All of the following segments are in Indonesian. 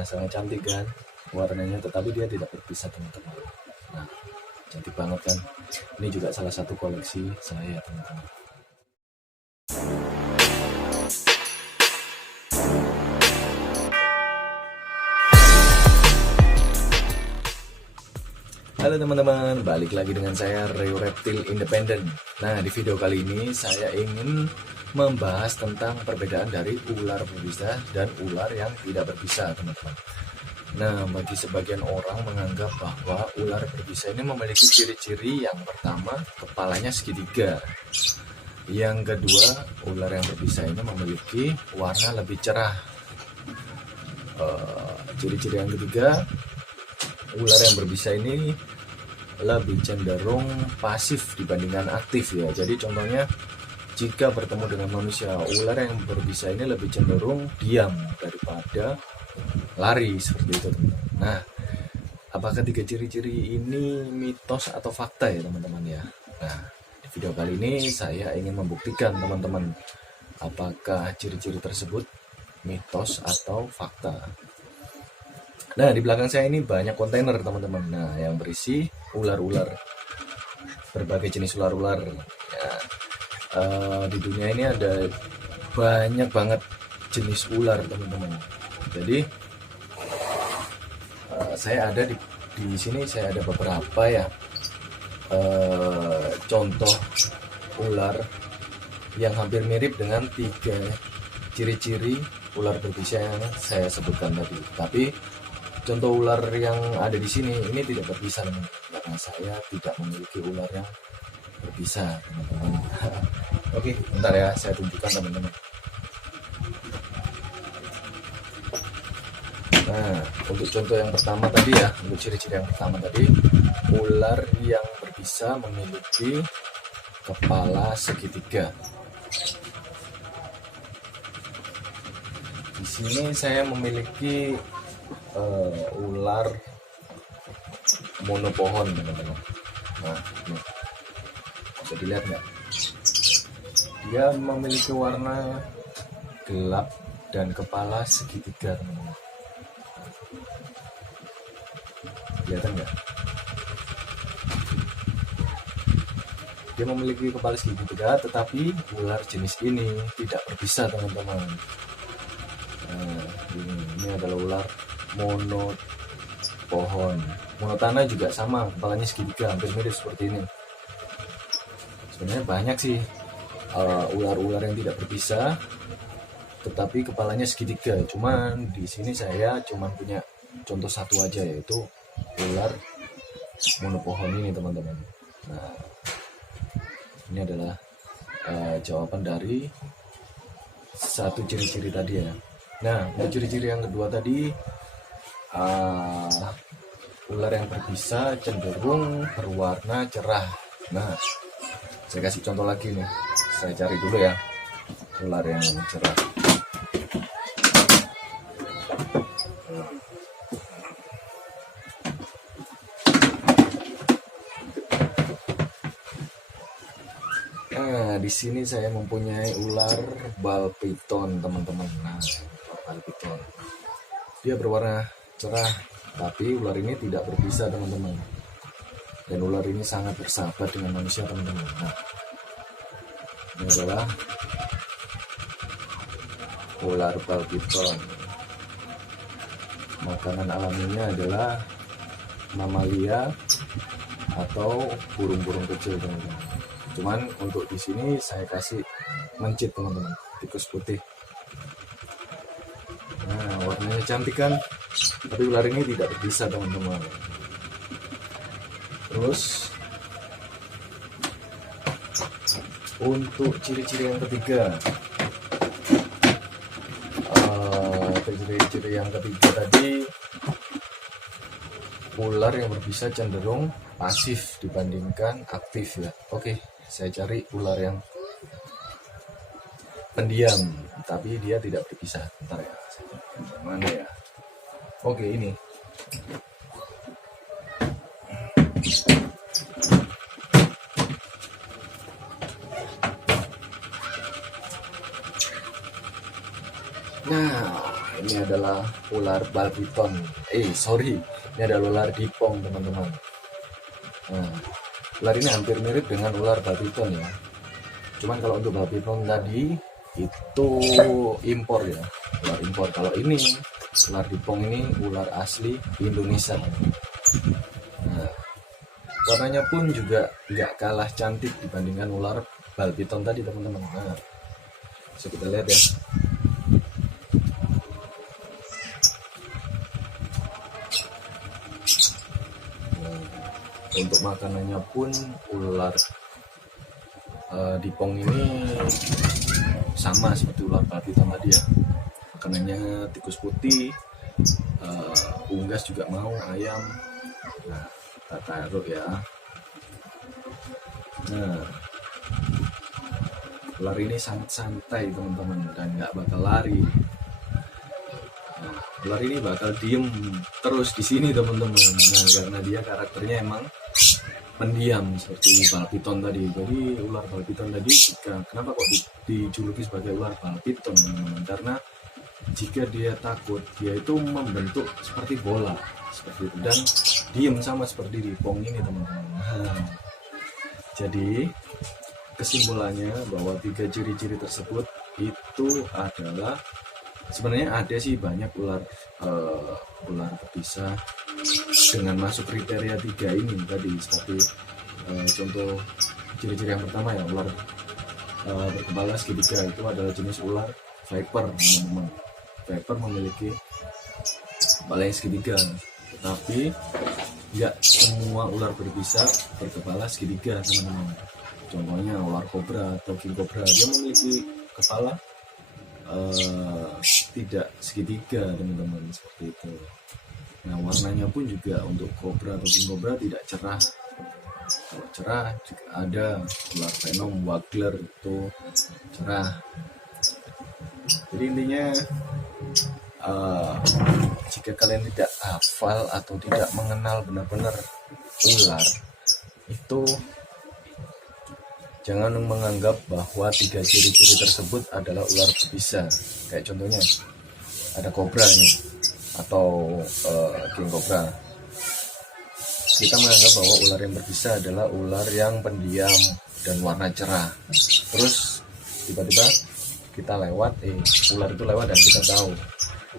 Nah, sangat cantik kan warnanya, tetapi dia tidak berpisah teman-teman. Nah, cantik banget kan. Ini juga salah satu koleksi saya teman-teman. Halo teman-teman, balik lagi dengan saya Rio Reptil Independent. Nah, di video kali ini saya ingin membahas tentang perbedaan dari ular berbisa dan ular yang tidak berbisa teman-teman. Nah, bagi sebagian orang menganggap bahwa ular berbisa ini memiliki ciri-ciri yang pertama, kepalanya segitiga. Yang kedua, ular yang berbisa ini memiliki warna lebih cerah. Ciri-ciri yang ketiga, ular yang berbisa ini lebih cenderung pasif dibandingkan aktif ya. Jadi contohnya jika bertemu dengan manusia, ular yang berbisa ini lebih cenderung diam daripada lari seperti itu. Nah, apakah tiga ciri-ciri ini mitos atau fakta ya teman-teman ya? Nah, di video kali ini saya ingin membuktikan teman-teman apakah ciri-ciri tersebut mitos atau fakta. Nah, di belakang saya ini banyak kontainer teman-teman. Nah, yang berisi ular-ular, berbagai jenis ular-ular. Ya, di dunia ini ada banyak banget jenis ular teman-teman. Jadi saya ada di sini saya ada beberapa ya contoh ular yang hampir mirip dengan tiga ciri-ciri ular berbisa yang saya sebutkan tadi. Tapi contoh ular yang ada di sini ini tidak berbisa teman-teman, karena saya tidak memiliki ular yang berbisa teman-teman. Oke, bentar ya, saya tunjukkan teman-teman. Nah, untuk contoh yang pertama tadi ya, untuk ciri-ciri yang pertama tadi, ular yang berbisa memiliki kepala segitiga. Di sini saya memiliki ular monopohon teman-teman. Nah, ini bisa dilihat nggak? Dia memiliki warna gelap dan kepala segitiga teman-teman. Kelihatan nggak? Dia memiliki kepala segitiga, tetapi ular jenis ini tidak berbisa teman-teman. Nah, ini adalah ular monopohon. Monotana juga sama, kepalanya segitiga, hampir mirip seperti ini. Sebenarnya banyak sih ular-ular yang tidak berbisa, tetapi kepalanya segitiga. Cuman di sini saya cuman punya contoh satu aja, yaitu ular monopohon ini teman-teman. Nah, ini adalah jawaban dari satu ciri-ciri tadi ya. Nah, untuk ciri-ciri yang kedua tadi, ular yang berbisa cenderung berwarna cerah. Nah, saya kasih contoh lagi nih. Saya cari dulu ya ular yang cerah. Nah, di sini saya mempunyai ular bal python teman-teman. Nah, bal python. Dia berwarna cerah, tapi ular ini tidak berbisa teman-teman. Dan ular ini sangat bersahabat dengan manusia teman-teman. Nah, ini adalah ular bal python. Makanan alaminya adalah mamalia atau burung-burung kecil teman-teman. Cuman untuk di sini saya kasih mencit teman-teman, tikus putih. Nah, warnanya cantik kan, tapi ular ini tidak berbisa teman-teman. Terus untuk ciri-ciri yang ketiga, ciri-ciri yang ketiga tadi, ular yang berbisa cenderung pasif dibandingkan aktif ya. Oke, saya cari ular yang pendiam, tapi dia tidak berbisa. Bentar ya, mana ya? Oke, ini. Nah, ini adalah adalah ular bal piton. Ini adalah ular dipong teman-teman. Nah, ular ini hampir mirip dengan ular bal piton ya. Cuman kalau untuk bal piton tadi itu impor ya, ular impor. Kalau ini ular dipong ini ular asli Indonesia. Nah, warnanya pun juga nggak kalah cantik dibandingkan ular bal piton tadi teman-teman. Nah, bisa kita lihat ya. Untuk makanannya pun ular dipong ini sama seperti ular bal piton tadi ya. Makanannya tikus putih, unggas juga mau, ayam. Nah, kita taruh ya. Nah, ular ini sangat santai teman-teman dan nggak bakal lari. Nah, ular ini bakal diem terus di sini teman-teman. Nah, karena dia karakternya emang pendiam seperti bal piton tadi. Jadi ular bal piton tadi kenapa kok dijuluki sebagai ular bal piton teman-teman? Karena jika dia takut, dia itu membentuk seperti bola seperti itu dan diem sama seperti di pong ini teman-teman. Nah, jadi kesimpulannya bahwa 3 ciri-ciri tersebut itu adalah sebenarnya ada sih banyak ular berbisa dengan masuk kriteria 3 ini tadi, seperti contoh ciri-ciri yang pertama ya, ular berkepala segitiga itu adalah jenis ular viper teman-teman. Viper memiliki kepala yang segitiga, tapi nggak semua ular berbisa berkepala segitiga teman-teman. Contohnya ular kobra atau king cobra, dia memiliki kepala tidak segitiga teman-teman, seperti itu. Nah, warnanya pun juga untuk kobra atau king cobra tidak cerah. Kalau cerah juga ada ular venom waggler itu cerah. Jadi intinya jika kalian tidak hafal atau tidak mengenal benar-benar ular itu, jangan menganggap bahwa 3 ciri-ciri tersebut adalah ular berbisa. Kayak contohnya ada kobra nih atau king cobra. Kita menganggap bahwa ular yang berbisa adalah ular yang pendiam dan warna cerah. Terus tiba-tiba kita lewat, ular itu lewat dan kita tahu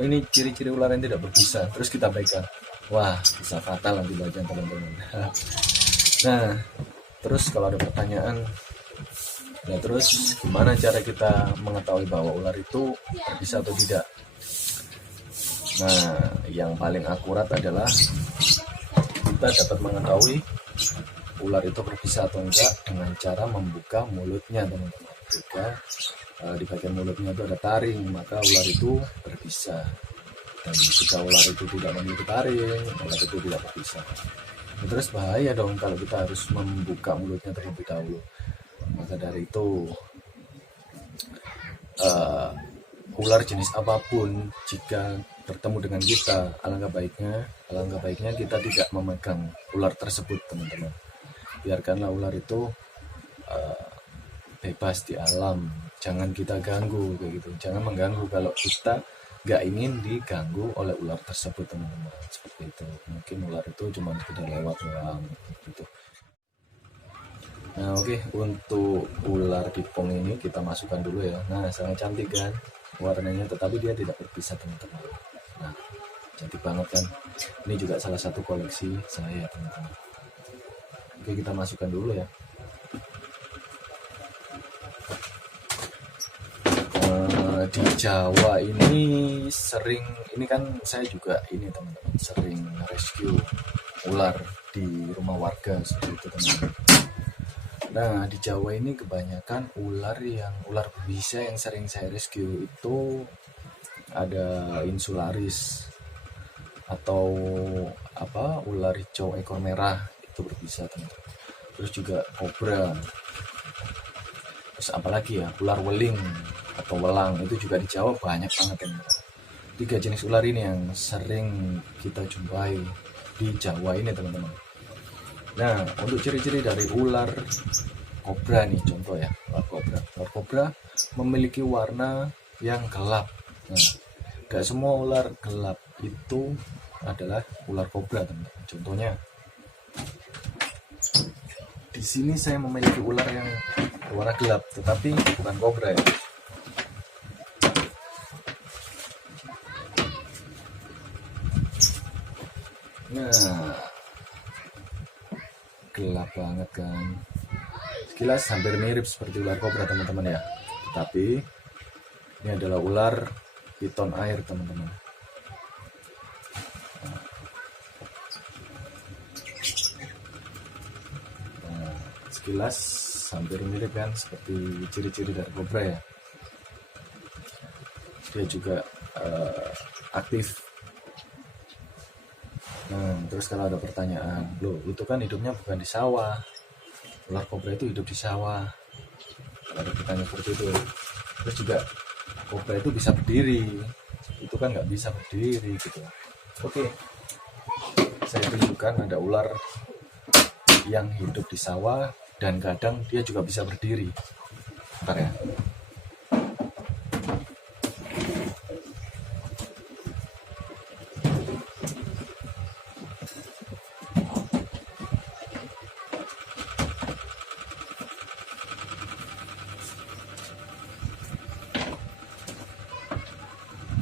ini ciri-ciri ular yang tidak berbisa. Terus kita pegang, wah bisa fatal nanti bacaan teman-teman. Nah, terus kalau ada pertanyaan, ya terus gimana cara kita mengetahui bahwa ular itu berbisa atau tidak? Nah, yang paling akurat adalah kita dapat mengetahui ular itu berbisa atau enggak dengan cara membuka mulutnya teman-teman. Jika di bagian mulutnya itu ada taring, maka ular itu berbisa. Dan jika ular itu tidak memiliki taring, ular itu tidak berbisa. Nah, terus bahaya dong kalau kita harus membuka mulutnya terlebih dahulu. Maka dari itu ular jenis apapun jika bertemu dengan kita, alangkah baiknya kita tidak memegang ular tersebut teman-teman. Biarkanlah ular itu bebas di alam, jangan kita ganggu kayak gitu. Jangan mengganggu kalau kita nggak ingin diganggu oleh ular tersebut teman-teman, seperti itu. Mungkin ular itu cuma sekedar lewat doang gitu. Nah oke, untuk ular dipong ini kita masukkan dulu ya. Nah, sangat cantik kan warnanya, tetapi dia tidak berbisa teman-teman. Nah, cantik banget kan. Ini juga salah satu koleksi saya teman-teman. Oke, kita masukkan dulu ya. Di Jawa ini sering, ini kan saya juga ini teman-teman, sering rescue ular di rumah warga seperti itu teman-teman. Nah, di Jawa ini kebanyakan ular berbisa yang sering saya rescue itu ada insularis atau ular hijau ekor merah, itu berbisa teman-teman. Terus juga kobra. Terus apalagi ya, ular weling atau welang itu juga di Jawa banyak banget kan. 3 jenis ular ini yang sering kita jumpai di Jawa ini teman-teman. Nah, untuk ciri-ciri dari ular kobra nih, contoh ya, ular kobra memiliki warna yang gelap. Nah, Tidak semua ular gelap itu adalah ular kobra, teman-teman. Contohnya, di sini saya memiliki ular yang warna gelap, tetapi bukan kobra ya. Nah, gelap banget kan. Sekilas hampir mirip seperti ular kobra, teman-teman ya. Tetapi ini adalah ular piton air, teman-teman. Nah, sekilas hampir mirip kan, seperti ciri-ciri dari kobra ya. Dia juga aktif. Nah, terus kalau ada pertanyaan, loh itu kan hidupnya bukan di sawah, ular kobra itu hidup di sawah. Kalau ada pertanyaan seperti itu. Terus juga kobra itu bisa berdiri, itu kan nggak bisa berdiri gitu. Oke, saya tunjukkan ada ular yang hidup di sawah dan kadang dia juga bisa berdiri. Bentar ya.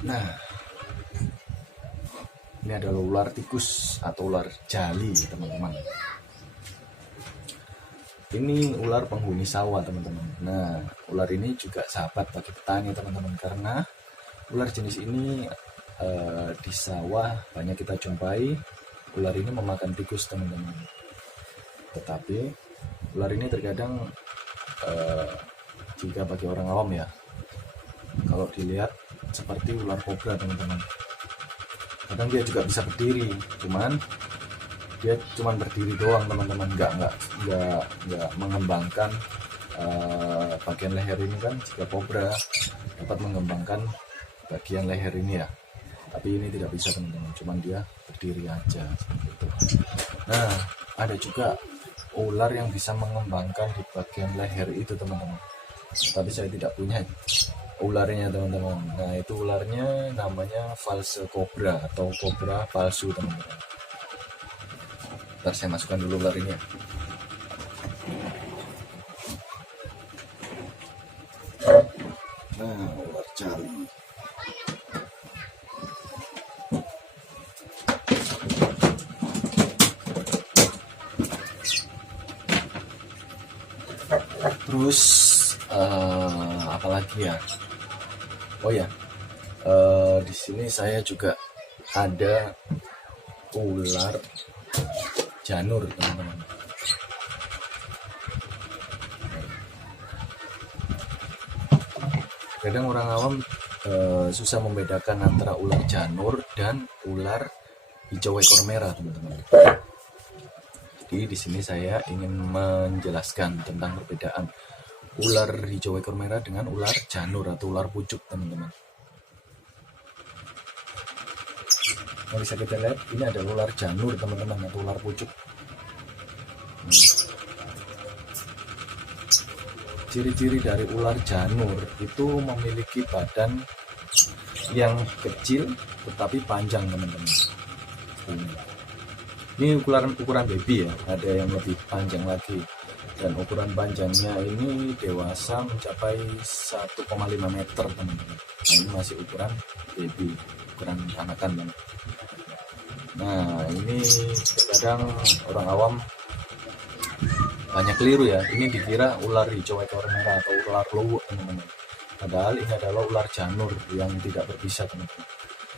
Nah, ini adalah ular tikus atau ular jali, teman-teman. Ini ular penghuni sawah, teman-teman. Nah, ular ini juga sahabat bagi petani, teman-teman, karena ular jenis ini di sawah banyak kita jumpai. Ular ini memakan tikus, teman-teman. Tetapi ular ini terkadang jika bagi orang awam ya, kalau dilihat seperti ular kobra, teman-teman. Kadang dia juga bisa berdiri, cuman dia cuman berdiri doang, teman-teman, nggak mengembangkan bagian leher ini kan. Jika kobra dapat mengembangkan bagian leher ini ya, tapi ini tidak bisa, teman-teman, cuman dia berdiri aja seperti itu. Nah, ada juga ular yang bisa mengembangkan di bagian leher itu, teman-teman, tapi saya tidak punya ularnya, teman-teman. Nah, itu ularnya namanya false cobra atau kobra palsu, teman-teman. Ntar saya masukkan dulu ular ini ya. Nah, ular jali. Terus apalagi ya? Oh ya, di sini saya juga ada ular janur, teman-teman. Kadang orang awam susah membedakan antara ular janur dan ular hijau ekor merah, teman-teman. Jadi di sini saya ingin menjelaskan tentang perbedaan ular hijau ekor merah dengan ular janur atau ular pucuk, teman-teman. Yang bisa kita lihat ini adalah ular janur, teman-teman, atau ular pucuk. Ciri-ciri dari ular janur itu memiliki badan yang kecil tetapi panjang, teman-teman. Ini ukuran baby ya, ada yang lebih panjang lagi, dan ukuran panjangnya ini dewasa mencapai 1,5 meter, teman-teman. Nah, ini masih ukuran baby, ukuran anakan, teman. Nah, ini kadang orang awam banyak keliru ya, ini dikira ular hijau ekor merah atau ular luwuk, teman-teman. Padahal ini adalah ular janur yang tidak berbisa, teman-teman.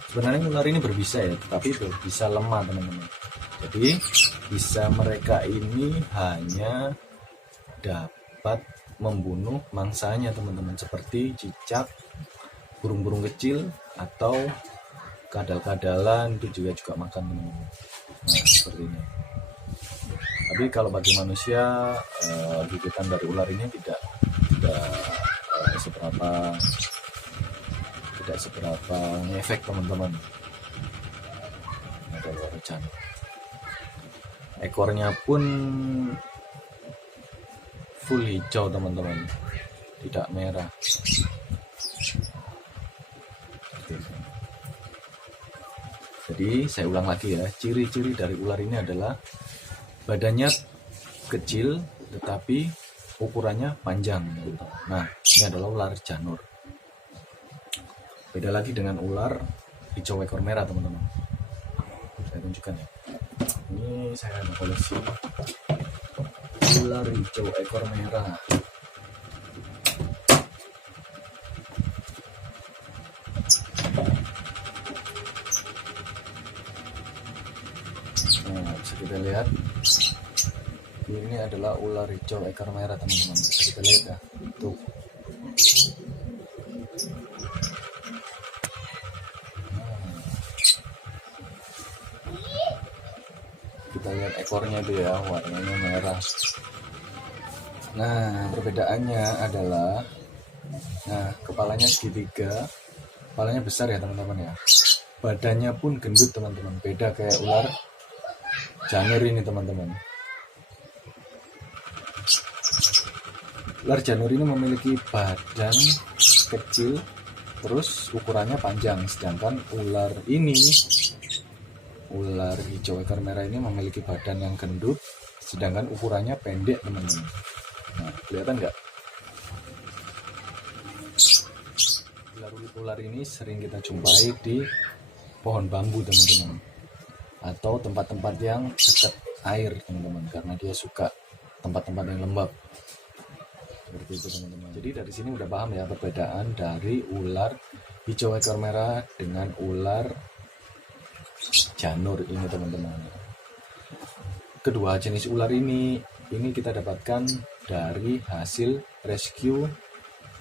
Sebenarnya ular ini berbisa ya, tetapi berbisa lemah, teman-teman. Jadi bisa mereka ini hanya dapat membunuh mangsanya, teman-teman, seperti cicak, burung-burung kecil, atau kadal-kadalan itu juga makan, teman-teman. Nah, seperti ini. Tapi kalau bagi manusia, gigitan dari ular ini tidak seberapa ngefek, teman-teman. Ada ular janur. Ekornya pun full hijau, teman-teman, tidak merah. Jadi saya ulang lagi ya, ciri-ciri dari ular ini adalah badannya kecil tetapi ukurannya panjang. Nah, ini adalah ular janur. Beda lagi dengan ular hijau ekor merah, teman-teman. Saya tunjukkan ya. Ini saya ada koleksi ular hijau ekor merah. Nah, bisa kita lihat ini adalah ular hijau ekor merah, teman-teman. Bisa kita lihat ya, tuh. Kita lihat ekornya itu ya, warnanya merah. Nah, perbedaannya adalah, nah, kepalanya segitiga, kepalanya besar ya teman-teman ya. Badannya pun gendut, teman-teman. Beda kayak ular janur ini, teman-teman. Ular janur ini memiliki badan kecil, terus ukurannya panjang. Sedangkan ular ini, ular hijau ekor merah ini memiliki badan yang gendut, sedangkan ukurannya pendek, teman-teman. Nah, kelihatan nggak? Ular ini sering kita jumpai di pohon bambu, teman-teman, atau tempat-tempat yang dekat air, teman-teman, karena dia suka tempat-tempat yang lembab. Seperti itu, teman-teman. Jadi dari sini udah paham ya perbedaan dari ular hijau ekor merah dengan ular janur ini, teman-teman. Kedua jenis ular ini kita dapatkan dari hasil rescue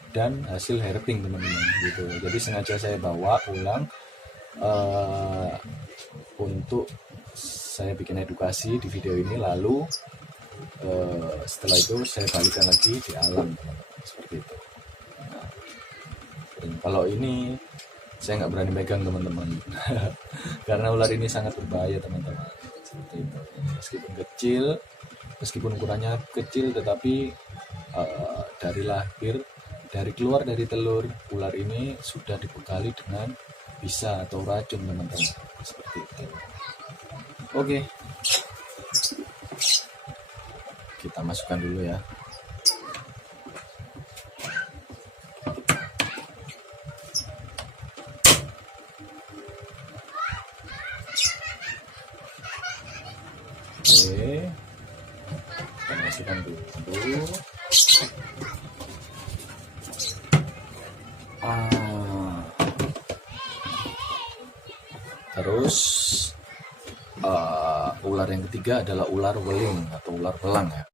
dan hasil herping, teman-teman, gitu. Jadi sengaja saya bawa ulang untuk saya bikin edukasi di video ini, lalu setelah itu saya balikan lagi di alam, teman-teman, seperti itu. Nah, kalau ini saya nggak berani pegang, teman-teman, karena ular ini sangat berbahaya, teman-teman, seperti itu. Meskipun kecil, meskipun ukurannya kecil, tetapi dari lahir, dari keluar dari telur, ular ini sudah dibekali dengan bisa atau racun, teman-teman, seperti itu. Oke, kita masukkan dulu ya. Oke, kita masukkan dulu. Terus ular yang ketiga adalah ular weling atau ular belang ya.